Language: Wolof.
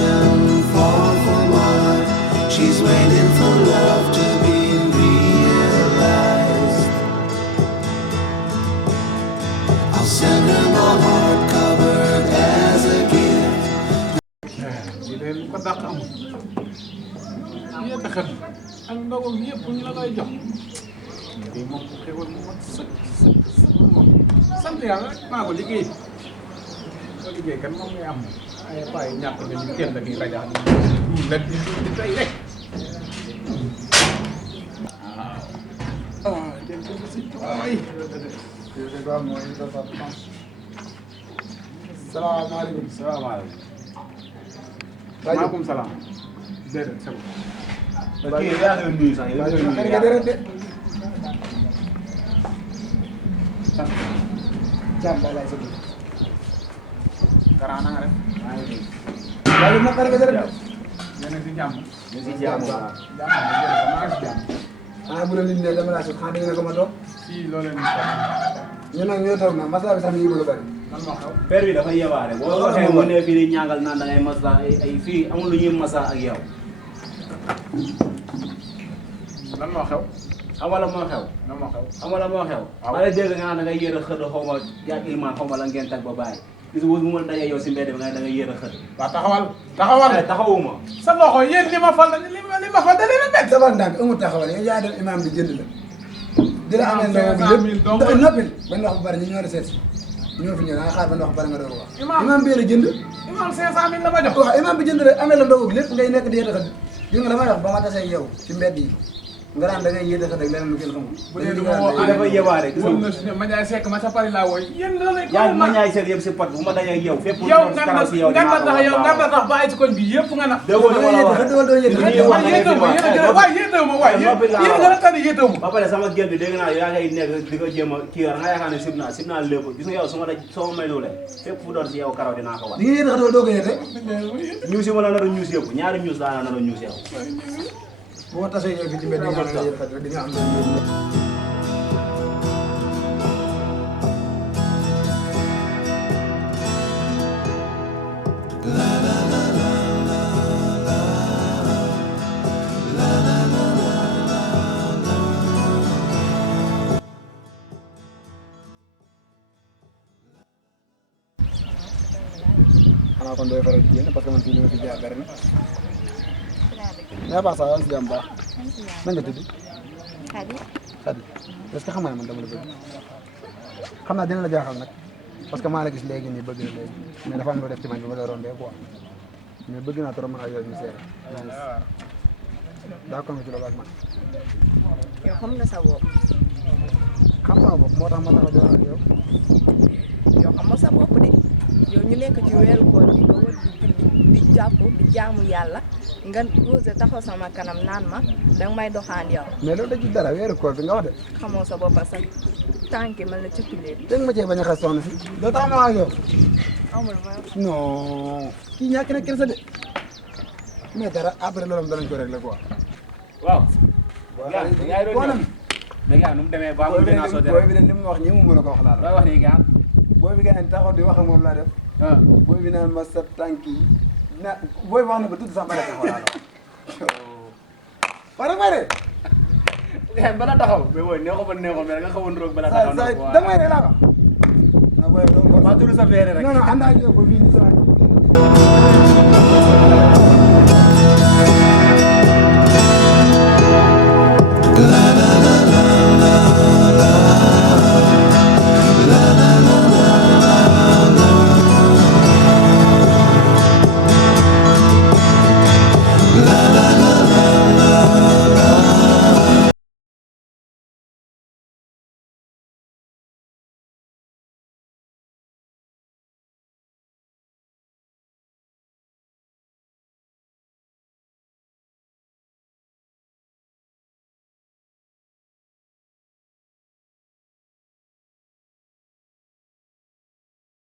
doesn't fall for what she's waiting for love to be realized. I'll send her my heart covered as a gift. Jadi kata kamu, iya tekan, anda kok dia punya lagi jauh. Jadi mau kewal mau santai aja, mau lagi. Kalau lagi kan mau nggak am, ayah apa ini apa yang mungkin lagi kerajaan. Dan itu kita ini. Jadi situ. Assalamualaikum. Assalamualaikum. Waalaikumsalam. Déedéet c'est bon. kii yaa ngi nuyu sax yaa ngi nuyu Jàmm lay sëgg. Karana nga def. Waaye ma xare nga dara. Yéen a ngi si jàmm. ñu si jàmm waaw. Ah bu la lim ne dama la su xana nga ko ma toog. Fii loo leen di soxla. Ñu nag ñoo toog na masala bi sax mi ngi bëgg a bari. Lan moo xew. père bi dafa yebaare boo waxee mu ne fii di ñàngal naan da ngay masa ay fii amul lu ñuy masa ak yow Lan moo xew. xam nga la moo xew Lan moo xew. xam nga la moo xew waaw. ma la dégg nga naan da ngay yéex a xëdd xaw ma yaag ilmaan xaw ma la ngeen tag ba bàyyi gis nga bu ma dajee yow si mbedd bi nga da ngay yéex a xëdd Waa taxawal. taxawuma Sa loxo yéen li ma fal li ma fal da leen a bett. Dafa ndànk amul taxawal yow yaa dem imam bi jënd la. Di la amee ndaw bi 500 000 dong. lépp noppil ba ndox bu bari ñu ñoo di seet si. Ñoo fi ñëw da nga xaar ba ndox bu bari nga doog a wax. Imam. Imam bi la jënd. Imam 500 000 la ma jox. Waaw imam bi jënd la amee la ndogu bi lépp ngay nekk di yéex a xëdd. Gis nga damay wax ba ma tasee yow ci mbedd yi nga naan da ngay yéex a xëdd ak leneen lu kenn xamul. Bu dee du ma woo dafa yebaare gis wóor nga na si ne ma Ndiaye Seck ma sa Paris laa wooy yéen la lay. yaa ma ñaay seet yëpp si pot bu ma dajee ak yow fépp yow nga na tax yow nga na tax ba ay ci koñ bi yëpp nga na. déggoo li ma la wax xëdd wala doo yéex a xëdd. waaye yéetoo ma waaye yéen nga la tànn yéetoo ma. ba pare sama génn bi dégg naa yaa ngay nekk di ko jéem a kii nga yaakaar ne sib naa lépp gis nga yow su ma may loolee fépp fu doon si yow karaw dinaa ko war Di nga yéex a xëdd wala doo ko yéex ñuus yi ma la nar a ñuus yëpp ñaari ñuus laa la nar a ñuus yow boo tasee yow fi ci mbedd yi nga yéex a xëdd rek di nga am loolu. Xanaa kon dooy faral di génn parce que man fii li ma fi jaar bari na. Mais baax sax yaa ngi si jàmm baax. Nan nga tudd? Khady. Khady est-ce que xam nga ne man dama la bëgg. Xam naa dina la jaaxal nag parce que maa la gis léegi nii bëgg na léegi mais dafa am loo def ci man bi ma la rombee quoi mais bëgg naa trop man ak yow ñu seere. Daa ko ci loolu ak man. yow xam nga sa bopp. Xam sama bopp moo tax ma tax a jox ak yow. yow xam nga sa bopp de yow ñu nekk ci weeru koor bi nga war di julli di jàpp di jaamu yàlla nga posé taxaw sama kanam naan ma danga may doxaan yow. Mais loolu da ci dara weeru koor bi nga wax de. xamoo sa bopp sax tànki mel na ci pileet. Dégg ma cee bañ a xas soxna si. Doo tax ma ak yow. amul ma Non kii ñàkk na kersa de mais dara après loolu danañ ko régler quoi. waaw yaa ngi doon mais gaa nu mu demee ba mu dinaa soo booy bi de li mu wax ñi mu mën a ko wax laa la. looy wax nii gaa Booy bi nga taxaw di wax ak moom laa def. ah Booy bi naan ma sa tànk yi na booy wax na ba tudd sax ba la taxaw laa la wax. Pare may de. gaa bala taxaw mais booy neexoo ba neexoo mais nga xawoon roog bala taxaw Saa damay de laa wax. Non booy doo ko. maa tudd sa feere rek Non non ànd ak yow ba fii nii sama